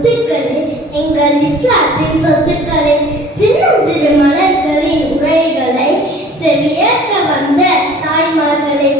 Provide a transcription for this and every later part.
முத்துக்களே, எங்கள் இஸ்லாத்தின் சொத்துக்களே, சின்னம் சிறு மலர்களின் உரைகளை செவியேற்க வந்த தாய்மார்களே,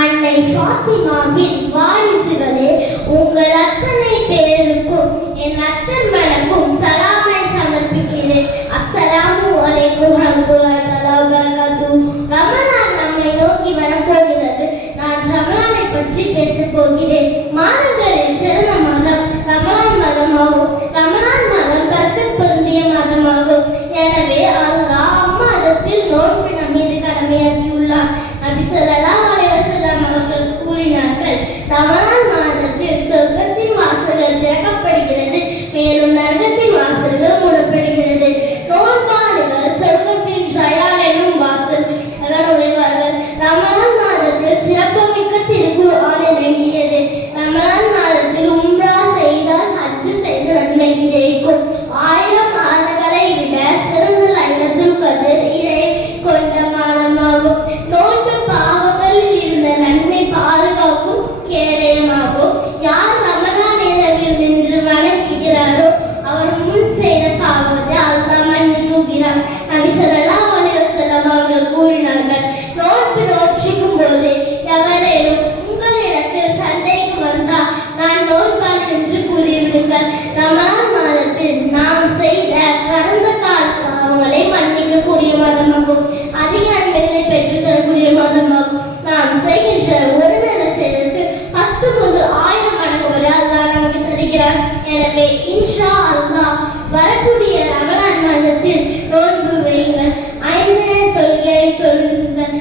அன்னை ஃபாத்திமாவின் வாரிசுகளே, உங்கள் அத்தனை பேருக்கும் என் அத்தன் வணக்கும் சலாமை சமர்ப்பிக்கிறேன். அஸ்ஸலாமு அலைக்கும் வரஹ்மத்துல்லாஹி தஆலா வபரகாத்துஹு. ரமலான் நம்மை நோக்கி வரப்போகிறது. நான் ரமலானை பற்றி பேசப் போகிறேன். மாதங்களில் சிறந்த மாதம் ரமலான் மாதமாகும். ரமலான் மாதம் பரக்கத் பொருந்திய மாதமாகும். எனவே அல்லாஹ் அம்மாதத்தில் நோன்பு நம் மீது கடமையாக்கியுள்ளார். நபி ஸல்லல்லாஹு அலைஹி வஸல்லம் அவர்கள் கூறினார்கள், ரமலான் மாதத்தில் சொர்க்கத்தின் வாசல்கள் திறக்கப்படுகிறது, மேலும் நரகத்தின் வாசல்கள் மூடப்படுகிறது. நோன்பாளிகள் சொர்க்கத்தின் ரயான் எனும் வாசல் நுழைவார்கள். ரமலான் மாதத்தில் சிறப்புமிக்க திருக்குர்ஆன் இறங்கியது. ரமலான் மாதத்தில் உம்ரா செய்தால் ஹஜ் செய்த நன்மை கிடைக்கும். 1000 மாதங்களை விட சிறந்த லைலத்துல் கத்ர் இறை கொண்ட மாதமாகும். நோன்பு பாவங்களில் இருந்த நன்மை பாதுகாக்கும் கேடயமாகும். யார் ரமலான் இரவில் நின்று வணங்குகிறாரோ அவர் முன் செய்த பாவத்தை அல்லாஹ் மன்னிக்குகிறார். நபி ஸல்லல்லாஹு அலைஹி வஸல்லம் அவர்கள் கூறினார்கள், நோன்பு நோற்றிக்கும் போது எவரேனும் உங்களிடத்தில் சண்டைக்கு வந்தால் நான் நோன்பாளி என்று கூறிவிடுங்கள். ரமலான் மாதத்தில் நாம் செய்த கடந்த கால பாவங்களை மன்னிக்கக்கூடிய மாதமாகும். அதிக நன்மைகளை பெற்றுத் தரக்கூடிய மாதமாகும். நாம் செய்கின்ற ஒரு நல்ல செயலுக்கு 10 முதல் 1000 மடங்கு வரை அல்லாஹ் நமக்கு தருகிறார். எனவே இன்ஷா அல்லாஹ் வரக்கூடிய ரமலான் மாதத்தில் நோன்பு வையுங்கள். 5 தொழுகையை தொழுங்கள்.